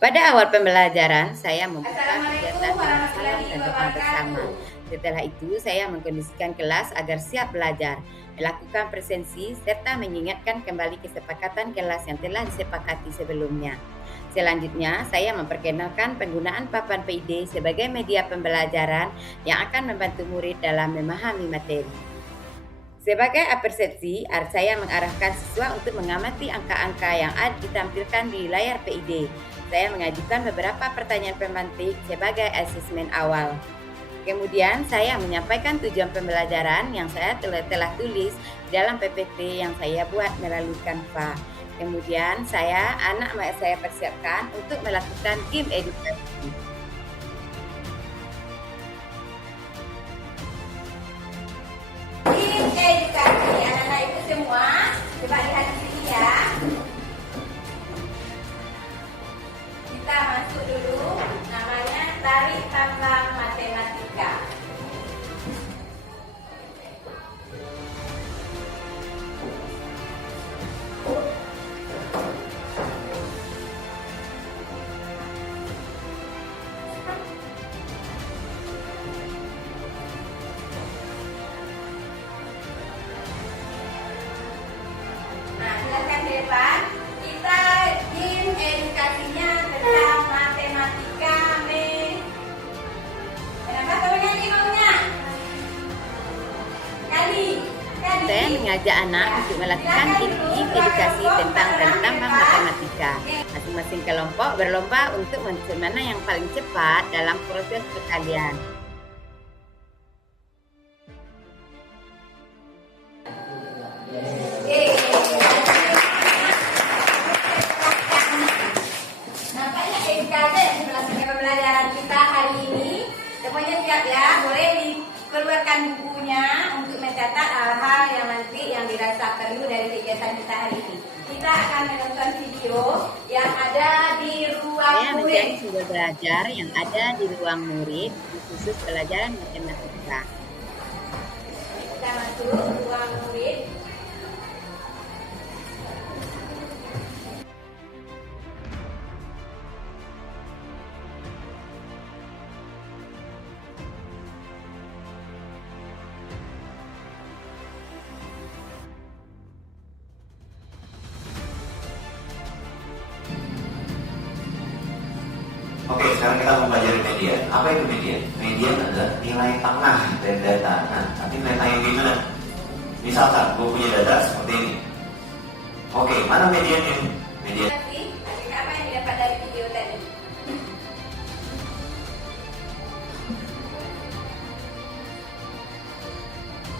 Pada awal pembelajaran, saya membuka Assalamualaikum kegiatan dengan salam warahmatullahi dan doa bersama. wabarakatuh. Setelah itu, saya mengkondisikan kelas agar siap belajar, melakukan presensi, serta mengingatkan kembali kesepakatan kelas yang telah disepakati sebelumnya. Selanjutnya, saya memperkenalkan penggunaan papan PID sebagai media pembelajaran yang akan membantu murid dalam memahami materi. Sebagai persepsi, saya mengarahkan siswa untuk mengamati angka-angka yang ditampilkan di layar PID. Saya mengajukan beberapa pertanyaan pemantik sebagai asesmen awal. Kemudian saya menyampaikan tujuan pembelajaran yang saya telah tulis dalam PPT yang saya buat melalui Canva. Kemudian anak saya persiapkan untuk melakukan game edukasi. Tim edukasi anak-anak itu semua, coba lihat di sini ya. Kita masuk dulu, namanya tarik tambang matematika. Nah, silakan di depan. Kita tim edukasinya tentang matematika. Kenapa kamu nyanyi maunya? Kali. Saya mengajak anak untuk melakukan game edukasi tentang tambang matematika. Masing-masing kelompok berlomba untuk mana yang paling cepat dalam proses perkalian. Nampaknya edukasi melaksanakan pembelajaran kita hari ini. Semuanya siap ya, boleh dikeluarkan bukunya untuk mencatat hal-hal yang nanti yang dirasa perlu dari kegiatan kita hari ini. Kita akan menonton video yang ada di ruang Saya mencari murid. sumber belajar yang ada di ruang murid khusus pelajaran matematika. Kita masuk ruang murid. Oke, sekarang kita mempelajari median. Apa itu median? Median adalah nilai tengah dari data. Nah, nanti nilai tengah yang gimana? Misalkan, gue punya data seperti ini. Oke, mana mediannya? Median. Nanti, apa yang didapat dari video tadi?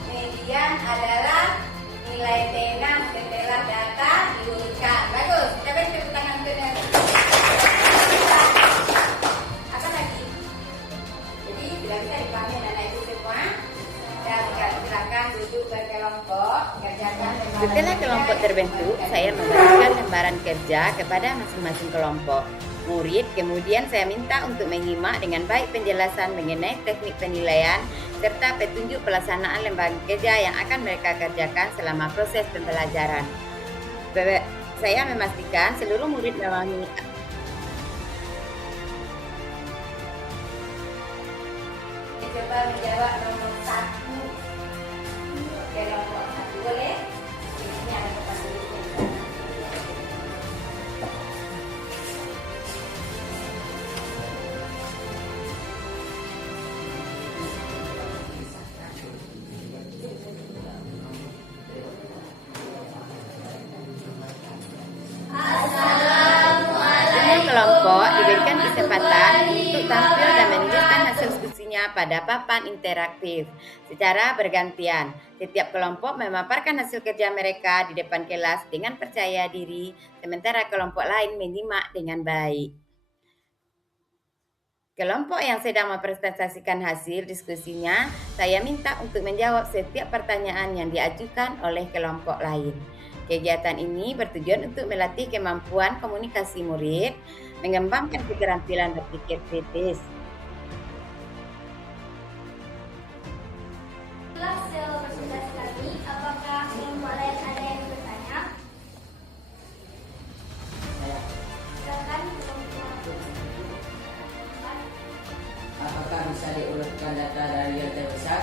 Median adalah nilai tengah setelah data diurutkan. Bagus, kita beri tepuk tangan untuknya. Apa lagi? Jadi sudah bisa dipahami anak itu semua. Dan silakan duduk berkelompok, kerjakan lembaran Setelah kelompok kerja. terbentuk, saya memberikan lembaran kerja kepada masing-masing kelompok murid. Kemudian saya minta untuk menyimak dengan baik penjelasan mengenai teknik penilaian serta petunjuk pelaksanaan lembaran kerja yang akan mereka kerjakan selama proses pembelajaran. Saya memastikan seluruh murid memahami Coba menjawab nomor 1. Kelompok 1 boleh? Ini ada tempat tulisnya. semua kelompok diberikan kesempatan untuk tampil dan menuliskan hasil diskusinya pada papan interaktif secara bergantian. Setiap kelompok memaparkan hasil kerja mereka di depan kelas dengan percaya diri, sementara kelompok lain menyimak dengan baik. Kelompok yang sedang mempresentasikan hasil diskusinya, saya minta untuk menjawab setiap pertanyaan yang diajukan oleh kelompok lain. Kegiatan ini bertujuan untuk melatih kemampuan komunikasi murid, mengembangkan keterampilan berpikir kritis. Hasil presentasi kami, apakah kelompok lain ada yang bertanya? Silakan kelompok mengurutkan data dari yang terbesar?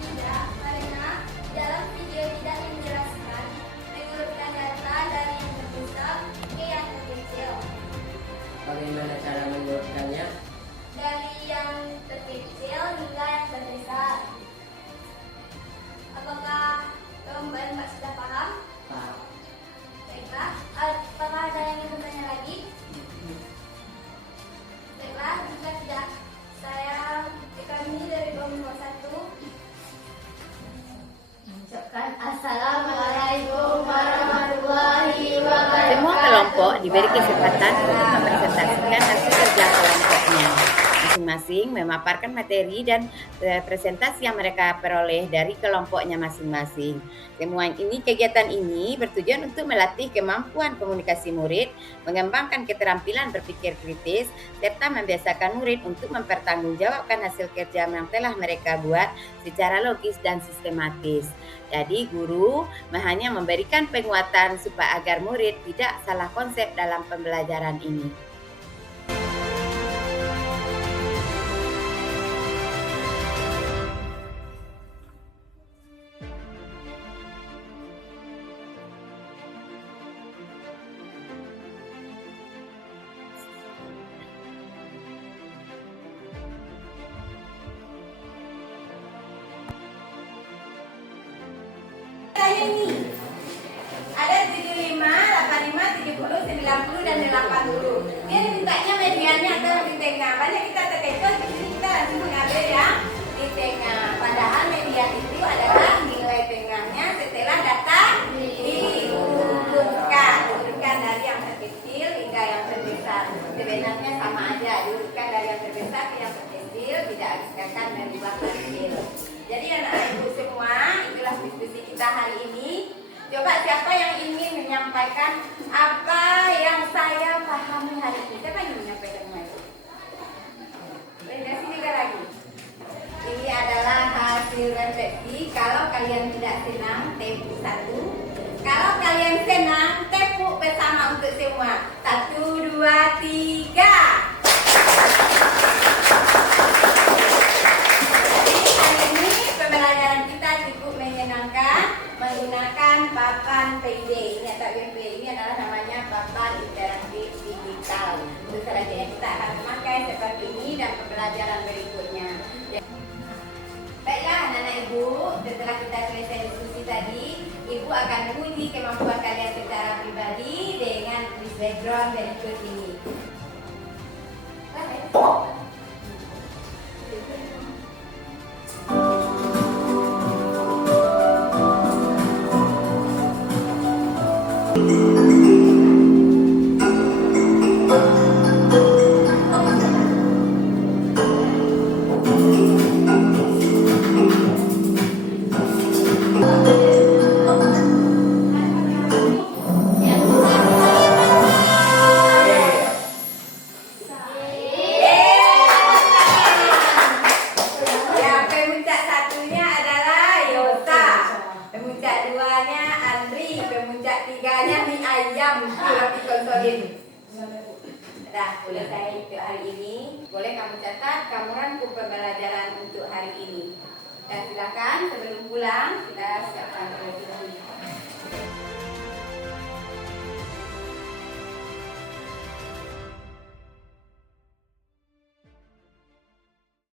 Tidak, karena dalam video tidak menjelaskan mengurutkan data dari yang terbesar ke yang terkecil. Bagaimana cara mengurutkannya? Dari yang terkecil hingga yang terbesar. Apakah teman-teman sudah paham? Paham. Baiklah, apakah ada yang ingin bertanya lagi? Baiklah, jika tidak, saya kami dari kelompok 1 mengucapkan Assalamualaikum warahmatullahi wabarakatuh. Semua kelompok diberi kesempatan untuk mempresentasikan hasil kerja kelompoknya. Masing-masing memaparkan materi dan presentasi yang mereka peroleh dari kelompoknya masing-masing. Kegiatan ini bertujuan untuk melatih kemampuan komunikasi murid, mengembangkan keterampilan berpikir kritis, serta membiasakan murid untuk mempertanggungjawabkan hasil kerja yang telah mereka buat secara logis dan sistematis. Jadi guru hanya memberikan penguatan supaya agar murid tidak salah konsep dalam pembelajaran ini. Ini ada 75, 85, 70, 90 dan 80. Dia mintanya mediannya adalah di tengah. Banyak kita terkecoh di sini kita langsung mengambil yang di tengah. Padahal median itu adalah nilai tengahnya setelah data diurutkan. Diurutkan dari yang terkecil hingga yang terbesar. Sebenarnya sama aja, diurutkan dari yang terbesar ke yang terkecil, tidak akan merubah hasil. Jadi anak ibu semua, itulah diskusi kita hari ini. Coba siapa yang ingin menyampaikan apa yang saya pahami hari ini? Siapa yang ingin menyampaikan itu? Dari sini juga lagi. Ini adalah hasil refleksi. Kalau kalian tidak senang, tepuk 1. Kalau kalian senang, tepuk bersama untuk semua. 1, 2, 3. Pembelajaran kita cukup menyenangkan menggunakan papan PID. Ini tak ini adalah namanya papan interaktif digital. Untuk selanjutnya kita akan memakai seperti ini dan pembelajaran berikutnya. Baiklah anak-anak ibu, setelah kita selesai diskusi tadi, ibu akan menguji kemampuan kalian secara pribadi dengan background berikut ini. Boleh saya untuk hari ini, boleh kamu catat, kamu rangkum pembelajaran untuk hari ini. Dan silakan sebelum pulang kita siapkan